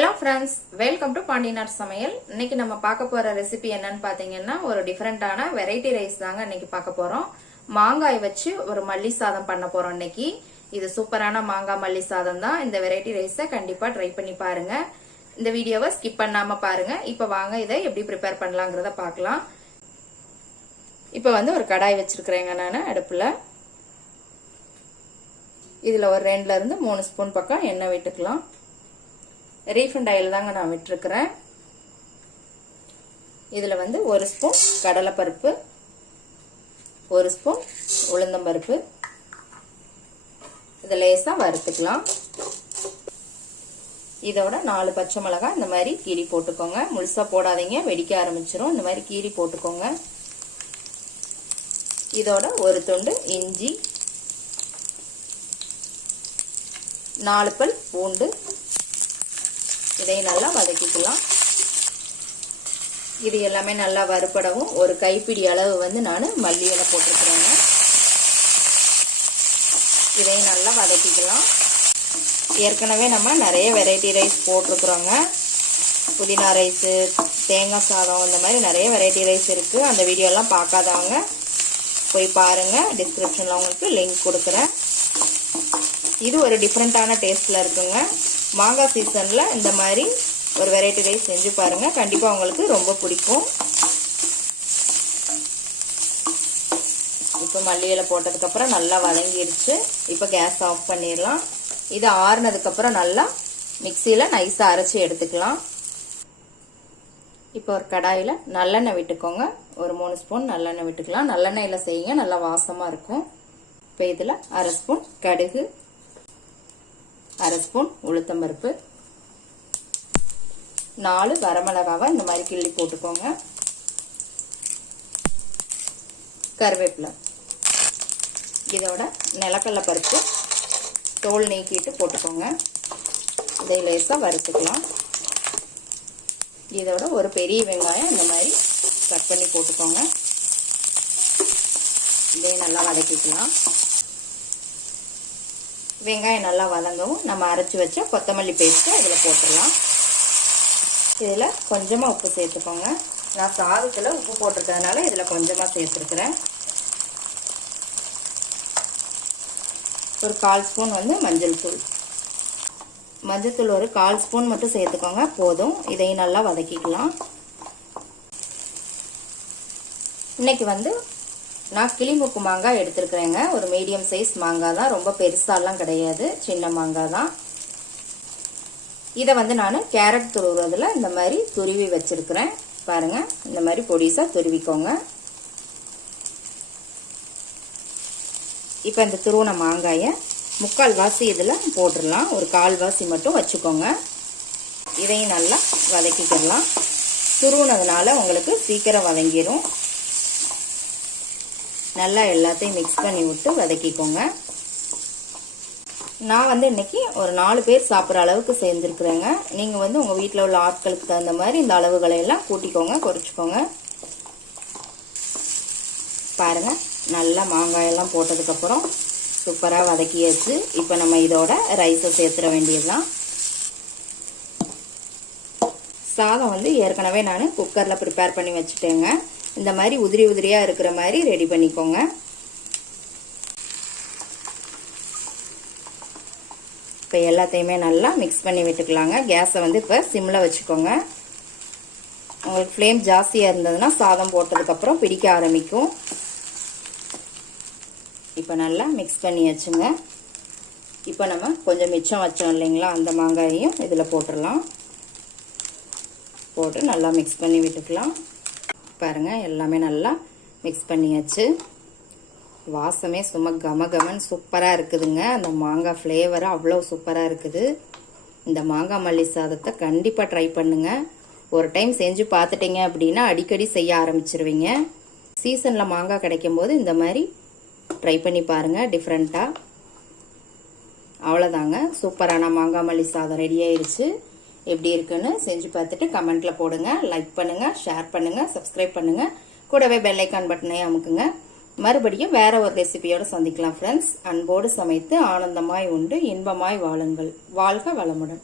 Hello friends, welcome to Pandiyanar சமையல். இன்னைக்கு நம்ம பார்க்க போற ரெசிபி என்னன்னு பாத்தீங்கன்னா ஒரு டிஃபரெண்டான வெரைட்டி ரைஸ் தாங்க இன்னைக்கு பார்க்க போறோம். மாங்காய் வச்சு ஒரு மல்லி சாதம் பண்ண போறோம் இன்னைக்கு. இது சூப்பரான மாங்காய் மல்லி சாதம் தான். இந்த வெரைட்டி ரைஸை கண்டிப்பா ட்ரை பண்ணி பாருங்க. இந்த வீடியோவை ஸ்கிப் பண்ணாம பாருங்க. இப்போ வாங்க இதை எப்படி ப்ரிப்பேர் பண்ணலாம்ங்கறத பார்க்கலாம். இப்போ வந்து ஒரு கடாய் வச்சிருக்கேங்க நான் அடுப்புல. இதுல ஒரு 2ல இருந்து 3 ஸ்பூன் பக்கம் எண்ணெய் விட்டுக்கலாம். ரீஃபைண்ட் ஆயில் தாங்க நான் விட்டுருக்கிறேன். இதுல வந்து 1 ஸ்பூன் கடலைப்பருப்பு, 1 ஸ்பூன் உளுந்தம்பருப்பு, இதை லேசா வறுத்துக்கலாம். இதோட 4 பச்சை மிளகாய் இந்த மாதிரி கீரி போட்டுக்கோங்க. முழுசா போடாதீங்க, வெடிக்க ஆரம்பிச்சிரும். இந்த மாதிரி கீரி போட்டுக்கோங்க. இதோட ஒரு துண்டு இஞ்சி, 4 பல் பூண்டு, இதை நல்லா வதக்கிக்கலாம். இது எல்லாமே நல்லா வறுபடவும் ஒரு கைப்பிடி அளவு வந்து நான் மல்லி இலை போட்டுக்கிறேங்க. இதை நல்லா வதக்கிக்கலாம். ஏற்கனவே நம்ம நிறைய வெரைட்டி ரைஸ் போட்டிருக்கிறோங்க. புதினா ரைஸ், தேங்காய் சாதம், இந்த மாதிரி நிறைய வெரைட்டி ரைஸ் இருக்கு. அந்த வீடியோலாம் பார்க்காதவங்க போய் பாருங்க. டிஸ்கிரிப்ஷன்ல உங்களுக்கு லிங்க் கொடுக்குறேன். இது ஒரு டிஃப்ரெண்டான டேஸ்ட்ல இருக்குங்க. மாங்காய் சீசன்ல இந்த மாதிரி ஒரு வெரைட்டி ரைஸ் செஞ்சு பாருங்க, கண்டிப்பா உங்களுக்கு ரொம்ப பிடிக்கும். இப்போ மல்லி இலை போட்டதுக்கு அப்புறம் நல்லா வதங்கிடுச்சு. இப்போ கேஸ் ஆஃப் பண்ணிடலாம். இது ஆறுனதுக்கு அப்புறம் நல்லா மிக்சியில நைஸா அரைச்சி எடுத்துக்கலாம். இப்போ ஒரு கடாயில நல்லெண்ணெய் விட்டுக்கோங்க. ஒரு 3 ஸ்பூன் நல்லெண்ணெய் விட்டுக்கலாம். நல்லெண்ணெயில செய்யுங்க, நல்லா வாசமா இருக்கும். இப்போ இதுல 1/2 ஸ்பூன் கடுகு, 1/2 ஸ்பூன் உளுத்தம்பருப்பு, 4 வரமிளகாவை இந்த மாதிரி கிள்ளி போட்டுக்கோங்க. கருவேப்பிலை, இதோட நிலக்கடலை பருப்பு தோல் நீக்கிட்டு போட்டுக்கோங்க. இதை லேசா வறுத்துக்கலாம். இதோட ஒரு பெரிய வெங்காயம் இந்த மாதிரி கட் பண்ணி போட்டுக்கோங்க. இதை நல்லா வதக்கிக்கலாம். வெங்காயம் நல்லா வதங்கவும் நம்ம அரைச்சி வச்ச கொத்தமல்லி பேஸ்ட்டை இதில் போட்டுடலாம். இதில் கொஞ்சமாக உப்பு சேர்த்துக்கோங்க. நான் சாதத்தில் உப்பு போட்டிருக்கிறதுனால இதில் கொஞ்சமாக சேர்த்துருக்குறேன். ஒரு 1/4 ஸ்பூன் வந்து மஞ்சள் தூள். மஞ்சள் தூள் ஒரு 1/4 ஸ்பூன் மட்டும் சேர்த்துக்கோங்க, போதும். இதையும் நல்லா வதக்கிக்கலாம். இன்னைக்கு வந்து நான் கிளிமுக்கு மாங்காய் எடுத்துருக்கிறேங்க. ஒரு மீடியம் சைஸ் மாங்காய் தான், ரொம்ப பெருசாலாம் கிடையாது, சின்ன மாங்காய் தான். இதை வந்து நான் கேரட் துருவுறதுல இந்த மாதிரி துருவி வச்சிருக்கிறேன். பாருங்க, இந்த மாதிரி பொடிசா துருவிக்கோங்க. இப்போ இந்த துருவின மாங்காயை 3/4 வாசி இதில் போட்டுடலாம். ஒரு 1/4 வாசி மட்டும் வச்சுக்கோங்க. இதையும் நல்லா வதக்கிக்கலாம். துருவுனதுனால உங்களுக்கு சீக்கிரம் வதங்கிடும். நல்லா எல்லாத்தையும் மிக்ஸ் பண்ணி விட்டு வதக்கிக்கோங்க. நான் வந்து இன்னைக்கு ஒரு 4 பேர் சாப்பிட்ற அளவுக்கு சேர்ந்துருக்குறேங்க. நீங்கள் வந்து உங்கள் வீட்டில் உள்ள ஆட்களுக்கு தகுந்த மாதிரி இந்த அளவுகளை எல்லாம் கூட்டிக்கோங்க, குறைச்சிக்கோங்க. பாருங்க, நல்லா மாங்காயெல்லாம் போட்டதுக்கப்புறம் சூப்பராக வதக்கியாச்சு. இப்போ நம்ம இதோட ரைஸை சேர்த்துட வேண்டியதுதான். சாதம் வந்து ஏற்கனவே நான் குக்கரில் ப்ரிப்பேர் பண்ணி வச்சுட்டேங்க. இந்த மாதிரி உதிரி உதிரியா இருக்கிற மாதிரி ரெடி பண்ணிக்கோங்க. இப்போ எல்லாத்தையுமே நல்லா மிக்ஸ் பண்ணி விட்டுக்கலாங்க. கேஸை வந்து இப்போ சிம்ல வச்சுக்கோங்க. உங்களுக்கு ஃப்ளேம் ஜாஸ்தியாக இருந்ததுன்னா சாதம் போட்டதுக்கப்புறம் பிடிக்க ஆரம்பிக்கும். இப்போ நல்லா மிக்ஸ் பண்ணி வச்சுங்க. இப்போ நம்ம கொஞ்சம் மிச்சம் வச்சோம் இல்லைங்களா, அந்த மாங்காயையும் இதில் போட்டுடலாம். போட்டு நல்லா மிக்ஸ் பண்ணி விட்டுக்கலாம். பாருங்க, எல்லாமே நல்லா மிக்ஸ் பண்ணியாச்சு. வாசமே சும்மா கமகமன்னு சூப்பராக இருக்குதுங்க. அந்த மாங்காய் ஃப்ளேவர் அவ்வளோ சூப்பராக இருக்குது. இந்த மாங்காய் மல்லி சாதத்தை கண்டிப்பாக ட்ரை பண்ணுங்க. ஒரு டைம் செஞ்சு பார்த்துட்டீங்க அப்படின்னா அடிக்கடி செய்ய ஆரம்பிச்சிருவீங்க. சீசனில் மாங்காய் கிடைக்கும் போது இந்த மாதிரி ட்ரை பண்ணி பாருங்க, டிஃப்ரெண்ட்டாக. அவ்வளோதாங்க, சூப்பரான மாங்காய் மல்லி சாதம் ரெடி ஆயிடுச்சு. எப்படி இருக்குன்னு செஞ்சு பார்த்துட்டு கமெண்ட்ல போடுங்க. லைக் பண்ணுங்க, ஷேர் பண்ணுங்க, சப்ஸ்கிரைப் பண்ணுங்க. கூடவே பெல் ஐக்கான் பட்டனை அமுக்குங்க. மறுபடியும் வேற ஒரு ரெசிபியோட சந்திக்கலாம் ஃப்ரெண்ட்ஸ். அன்போடு சமைத்து ஆனந்தமாய் உண்டு இன்பமாய் வாழுங்கள். வாழ்க வளமுடன்.